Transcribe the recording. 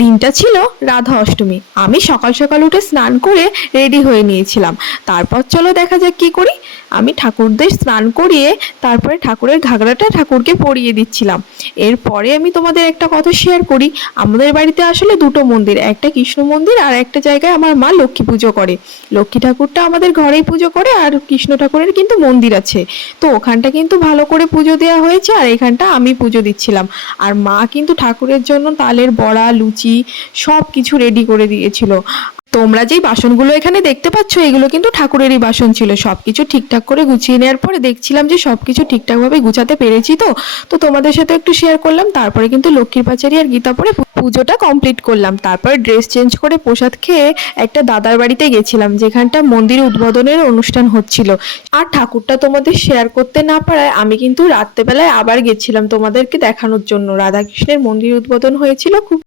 দিনটা ছিল রাধা অষ্টমী। আমি সকাল সকাল উঠে স্নান করে রেডি হয়ে নিয়েছিলাম। তারপর চলো দেখা যাক কি করি। আমি ঠাকুরদের স্নান করিয়ে তারপরে ঠাকুরের ঘাগরাটা ঠাকুরকে পরিয়ে দিচ্ছিলাম। এরপরে আমি তোমাদের একটা কথা শেয়ার করি। আমাদের বাড়িতে আসলে দুটো মন্দির, একটা কৃষ্ণ মন্দির আর একটা জায়গায় আমার মা লক্ষ্মী পুজো করে। লক্ষ্মী ঠাকুরটা আমাদের ঘরেই পুজো করে, আর কৃষ্ণ ঠাকুরের কিন্তু মন্দির আছে। তো ওখানটা কিন্তু ভালো করে পুজো দেওয়া হয়েছে, আর এখানটা আমি পুজো দিচ্ছিলাম। আর মা কিন্তু ঠাকুরের জন্য তালের বড়া, লুচি সব কিছু রেডি করে দিয়েছিল। তোমরা যেই বাসনগুলো এখানে দেখতে পাচ্ছ, এগুলো কিন্তু ঠাকুরেরই বাসন ছিল। সবকিছু ঠিকঠাক করে গুছিয়ে নেওয়ার পরে দেখছিলাম যে সবকিছু ঠিকঠাক ভাবে গুছাতে পেরেছি। তো তো তোমাদের সাথে একটু শেয়ার করলাম। তারপরে কিন্তু লক্ষ্মীর পাঁচারি আর গীতা পরে পুজোটা কমপ্লিট করলাম। তারপরে ড্রেস চেঞ্জ করে প্রসাদ খেয়ে একটা দাদার বাড়িতে গেছিলাম, যেখানটা মন্দির উদ্বোধনের অনুষ্ঠান হচ্ছিল। আর ঠাকুরটা তোমাদের শেয়ার করতে না পারায় আমি কিন্তু রাত্রেবেলায় আবার গেছিলাম তোমাদেরকে দেখানোর জন্য। রাধাকৃষ্ণের মন্দির উদ্বোধন হয়েছিল, খুব